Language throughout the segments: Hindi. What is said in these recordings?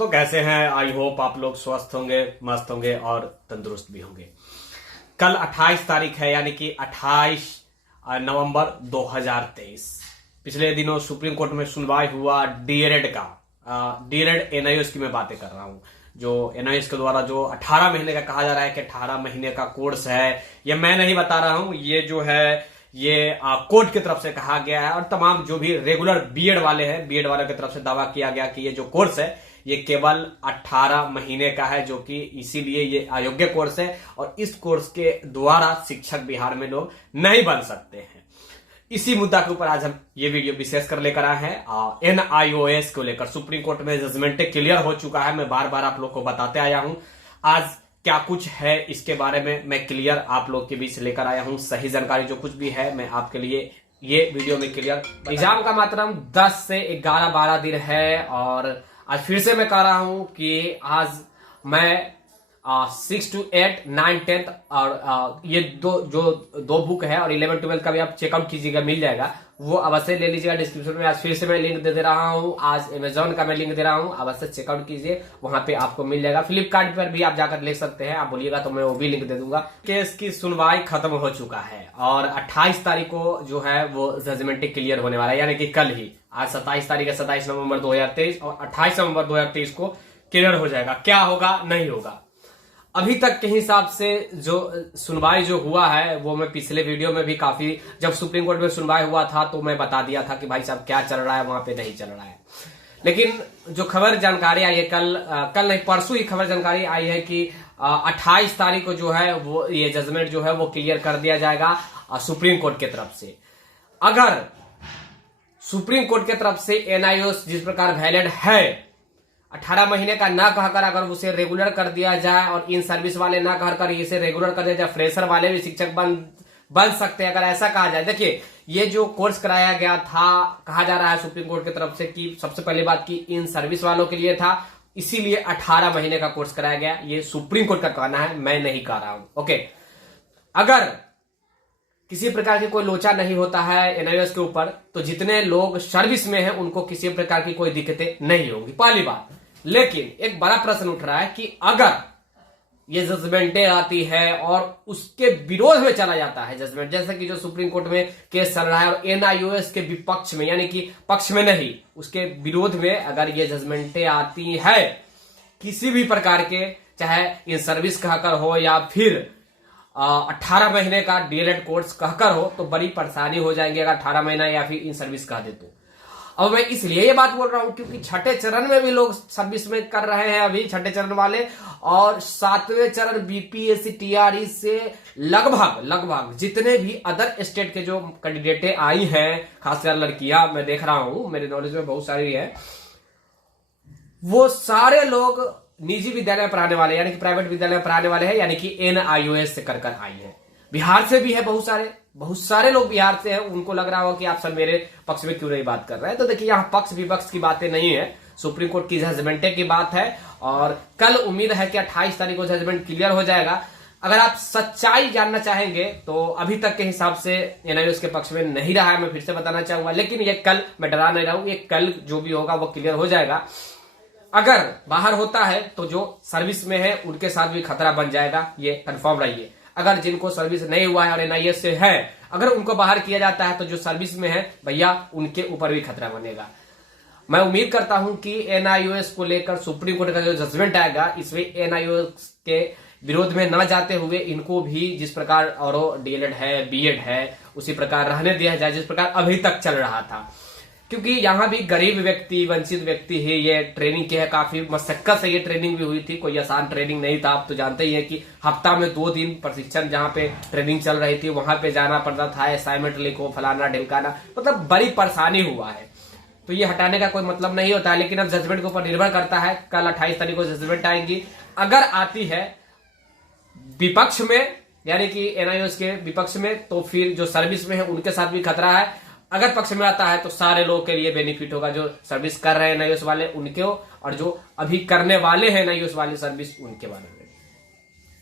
तो कैसे हैं? आई होप आप लोग स्वस्थ होंगे, मस्त होंगे और तंदुरुस्त भी होंगे। कल 28 तारीख है, यानी कि 28 नवंबर 2023। पिछले दिनों सुप्रीम कोर्ट में सुनवाई हुआ डीएलएड का। डीएलएड एनआईओएस की मैं बातें कर रहा हूं। जो एनआईओएस के द्वारा जो 18 महीने का कहा जा रहा है कि 18 महीने का कोर्स है, ये मैं नहीं बता रहा हूं, ये जो है ये कोर्ट की तरफ से कहा गया है। और तमाम जो भी रेगुलर बीएड वाले हैं, बीएड वालों की तरफ से दावा किया गया कि ये जो कोर्स है ये केवल 18 महीने का है, जो कि इसीलिए ये अयोग्य कोर्स है और इस कोर्स के द्वारा शिक्षक बिहार में लोग नहीं बन सकते हैं। इसी मुद्दा के ऊपर आज हम ये वीडियो विशेष कर लेकर आए हैं। एनआईओएस को लेकर सुप्रीम कोर्ट में जजमेंट क्लियर हो चुका है। मैं बार बार आप लोग को बताते आया हूं। आज क्या कुछ है इसके बारे में मैं क्लियर आप लोग के बीच लेकर आया हूं। सही जानकारी जो कुछ भी है मैं आपके लिए ये वीडियो में क्लियर। एग्जाम का मात्र 10 से 11-12 दिन है और आज फिर से मैं कह रहा हूं कि आज मैं 6 to 8, 9, 10 और ये दो बुक है और 11, 12 का भी आप चेकआउट कीजिएगा, मिल जाएगा। वो अवश्य ले लीजिएगा डिस्क्रिप्शन में। आज फिर से मैं लिंक दे रहा हूं। आज अमेजोन का मैं लिंक दे रहा हूं, अवश्य चेकआउट कीजिए, वहां पे आपको मिल जाएगा। फ्लिपकार्ट पर भी आप जाकर ले सकते हैं, आप बोलिएगा तो मैं वो भी लिंक दे दूंगा। केस की सुनवाई खत्म हो चुका है और 28 तारीख को जो है वो जजमेंट क्लियर होने वाला है, यानी कि कल ही। आज 27 तारीख है, 27 नवंबर 2023 और 28 नवंबर 2023 को क्लियर हो जाएगा। क्या होगा नहीं होगा, अभी तक के हिसाब से जो सुनवाई जो हुआ है वो मैं पिछले वीडियो में भी काफी, जब सुप्रीम कोर्ट में सुनवाई हुआ था तो मैं बता दिया था कि भाई साहब क्या चल रहा है वहां पे, नहीं चल रहा है। लेकिन जो खबर जानकारी आई है कल नहीं परसों ही खबर जानकारी आई है कि 28 तारीख को जो है वो ये जजमेंट जो है वो क्लियर कर दिया जाएगा सुप्रीम कोर्ट की तरफ से। अगर सुप्रीम कोर्ट की तरफ से एनआईओएस जिस प्रकार वैलिड है, 18 महीने का ना कहकर अगर उसे रेगुलर कर दिया जाए और इन सर्विस वाले ना कहकर इसे रेगुलर कर दिया जाए, फ्रेशर वाले भी शिक्षक बन सकते हैं, अगर ऐसा कहा जाए। देखिए, ये जो कोर्स कराया गया था, कहा जा रहा है सुप्रीम कोर्ट की तरफ से कि सबसे पहली बात की इन सर्विस वालों के लिए था, इसीलिए 18 महीने का कोर्स कराया गया। ये सुप्रीम कोर्ट का कहना है, मैं नहीं कह रहा हूं। ओके, अगर किसी प्रकार की कोई लोचा नहीं होता है एनआईओएस के ऊपर तो जितने लोग सर्विस में हैं उनको किसी प्रकार की कोई दिक्कतें नहीं होंगी, पहली बात। लेकिन एक बड़ा प्रश्न उठ रहा है कि अगर ये जजमेंटें आती है और उसके विरोध में चला जाता है जजमेंट, जैसे कि जो सुप्रीम कोर्ट में केस चल रहा है और एनआईओएस के विपक्ष में, यानी कि पक्ष में नहीं, उसके विरोध में अगर ये जजमेंटें आती है किसी भी प्रकार के, चाहे इन सर्विस कहकर हो या फिर 18 महीने का डीएलएड कोर्स कहकर हो, तो बड़ी परेशानी हो जाएगी अगर 18 महीना या फिर इन सर्विस कह दे तो। अब मैं इसलिए ये बात बोल रहा हूं क्योंकि छठे चरण में भी लोग सर्विस में कर रहे हैं अभी, छठे चरण वाले, और 7वें चरण बीपीएससी टीआरई से लगभग जितने भी अदर स्टेट के जो कैंडिडेटें आई हैं, खासकर लड़कियां मैं देख रहा हूं, मेरे नॉलेज में बहुत सारी है, वो सारे लोग निजी विद्यालय में पढ़ाने वाले, यानी कि प्राइवेट विद्यालय में पढ़ाने वाले हैं, यानी कि एनआईओएस से कर आई है। बिहार से भी है, बहुत सारे लोग बिहार से हैं। उनको लग रहा होगा कि आप सब मेरे पक्ष में क्यों नहीं बात कर रहे हैं। तो देखिए, यहाँ पक्ष विपक्ष की बातें नहीं है, सुप्रीम कोर्ट की जजमेंट की बात है और कल उम्मीद है कि 28 तारीख को जजमेंट क्लियर हो जाएगा। अगर आप सच्चाई जानना चाहेंगे तो अभी तक के हिसाब से एनआईओएस के पक्ष में नहीं रहा है, मैं फिर से बताना चाहूंगा। लेकिन ये कल, मैं डरा नहीं रहा हूं, ये कल जो भी होगा वो क्लियर हो जाएगा। अगर बाहर होता है तो जो सर्विस में है उनके साथ भी खतरा बन जाएगा, ये कंफर्म रहिए। अगर जिनको सर्विस नहीं हुआ है और एनआईओएस से है, अगर उनको बाहर किया जाता है तो जो सर्विस में है भैया उनके ऊपर भी खतरा बनेगा। मैं उम्मीद करता हूं कि एनआईओएस को लेकर सुप्रीम कोर्ट का जो जजमेंट आएगा, इसमें एनआईओएस के विरोध में न जाते हुए इनको भी जिस प्रकार और डीएलएड है, बीएड है, उसी प्रकार रहने दिया जाए जिस प्रकार अभी तक चल रहा था। क्योंकि यहाँ भी गरीब व्यक्ति, वंचित व्यक्ति ही ये ट्रेनिंग की है, काफी मशक्कत से ये ट्रेनिंग भी हुई थी, कोई आसान ट्रेनिंग नहीं था। आप तो जानते ही है कि हफ्ता में 2 दिन प्रशिक्षण जहाँ पे ट्रेनिंग चल रही थी वहां पे जाना पड़ता था, असाइनमेंट लिखो, फलाना ढिमकाना, मतलब बड़ी परेशानी हुआ है। तो ये हटाने का कोई मतलब नहीं होता है, लेकिन अब जजमेंट के ऊपर निर्भर करता है। कल 28 तारीख को जजमेंट आएंगी, अगर आती है विपक्ष में, यानी कि एनआईओएस के विपक्ष में, तो फिर जो सर्विस में है उनके साथ भी खतरा है। अगर पक्ष में आता है तो सारे लोगों के लिए बेनिफिट होगा, जो सर्विस कर रहे हैं एनआईओएस वाले उनके, और जो अभी करने वाले हैं एनआईओएस वाली सर्विस उनके बारे में।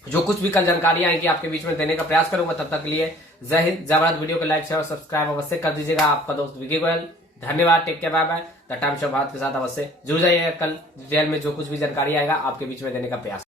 जो कुछ भी कल जानकारी आएंगी आपके बीच में देने का प्रयास करूंगा। तब तक के लिए जय हिंद, जय भारत। वीडियो को लाइक शेयर और सब्सक्राइब अवश्य कर दीजिएगा। आपका दोस्त विकी गोयल। धन्यवाद, take care, bye bye. The times of Bharat के साथ अवश्य जुड़ जाइएगा। कल डिटेल में जो कुछ भी जानकारी आएगा आपके बीच में देने का प्रयास